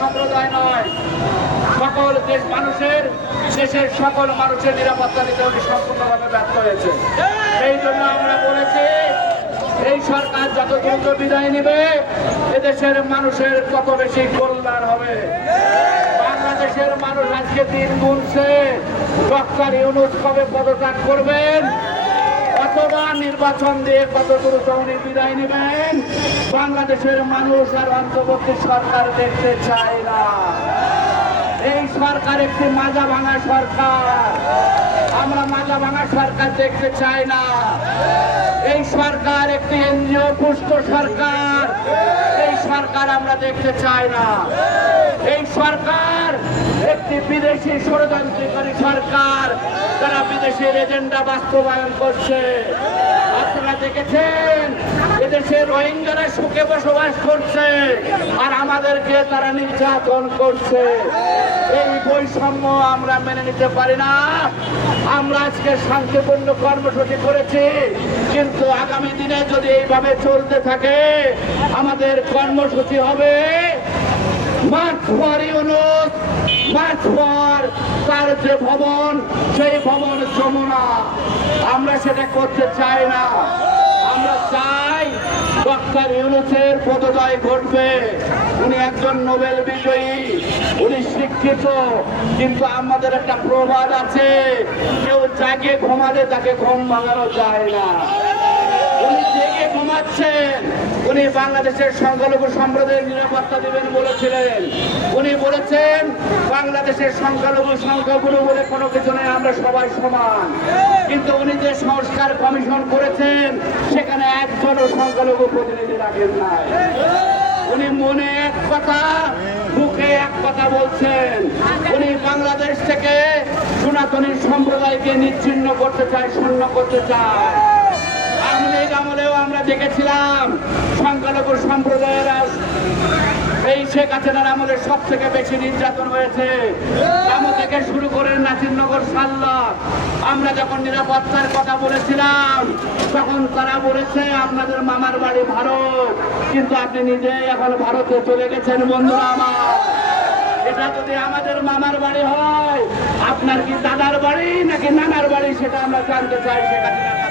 সম্প্রদায় নয়। সকল দেশ মানুষের, দেশের সকল মানুষের নিরাপত্তা নিতে উনি সম্পূর্ণভাবে ব্যর্থ হয়েছে। এই জন্য আমরা বলেছি, এই সরকার যত দ্রুত বিদায় নেবে, এদেশের মানুষের তত বেশি কল্যাণ হবে। বাংলাদেশের মানুষ আজকে দিন গুনছে ডক্টর ইউনুস কবে পদত্যাগ করবেন? অথবা নির্বাচন দিয়ে কত দ্রুত উনি বিদায় নেবেন? বাংলাদেশের মানুষ আর অন্তর্বর্তী সরকার দেখতে চায় না। এই সরকার একটি মাজা ভাঙা সরকার। আমরা মাজা ভাঙা সরকার দেখতে চাই না। এই সরকার একটি এনজিও, পুষ্ট সরকার। এই সরকার আমরা দেখতে চাই না। এই সরকার একটি বিদেশি ষড়যন্ত্রকারী সরকার, তারা বিদেশের এজেন্ডা বাস্তবায়ন করছে। আপনারা দেখেছেন, এদেশে রোহিঙ্গারা সুখে বসবাস করছে, আর আমাদেরকে তারা নির্যাতন করছে। এই বৈষম্য আমরা মেনে নিতে পারি না। আমরা আজকে শান্তিপূর্ণ কর্মসূচি করেছি, কিন্তু আগামী দিনে যদি এইভাবে চলতে থাকে, আমাদের কর্মসূচি হবে march for Yunus march for তার যে ভবন, সেই ভবন যমুনা। আমরা সেটা করতে চাই না। আমরা চাই ডক্টর ইউনুসের পদজয় ঘটবে। উনি একজন নোবেল বিজয়ী, উনি শিক্ষিত, কিন্তু আমাদের একটা প্রবাদ আছে, কেউ জাগে ঘুমালে তাকে ঘুম ভাঙানো যায় না। উনি জেগে ঘুমাচ্ছেন উনি বাংলাদেশের সংখ্যালঘু সম্প্রদায়ের নিরাপত্তা দেবেন বলেছিলেন। উনি বলেছেন, বাংলাদেশের সংখ্যালঘু সংখ্যাগুরু বলে কোনো কিছু নেই, আমরা সবাই সমান। কিন্তু উনি যে সংস্কার কমিশন করেছেন, সেখানে একজনও সংখ্যালঘু প্রতিনিধি রাখেন নাই। উনি মনে এক কথা, মুখে এক কথা বলছেন, উনি বাংলাদেশ থেকে সনাতনী সম্প্রদায়কে নিচ্ছিন্ন করতে চায়, শূন্য করতে চায়। দেখেছিলাম সংখ্যালঘু সম্প্রদায়ের এই শেখ হাসিনার আমলে সব থেকে বেশি নির্যাতন হয়েছে। আম থেকে শুরু করে নাসিরনগর সাল্লা। আমরা যখন নিরাপত্তার কথা বলেছিলাম, তখন তারা বলেছে আপনাদের মামার বাড়ি ভারত। কিন্তু আপনি নিজেই এখন ভারতে চলে গেছেন, বন্ধুরা আমার। এটা যদি আমাদের মামার বাড়ি হয়, আপনার কি দাদার বাড়ি নাকি নানার বাড়ি, সেটা আমরা জানতে চাই শেখ হাসিনা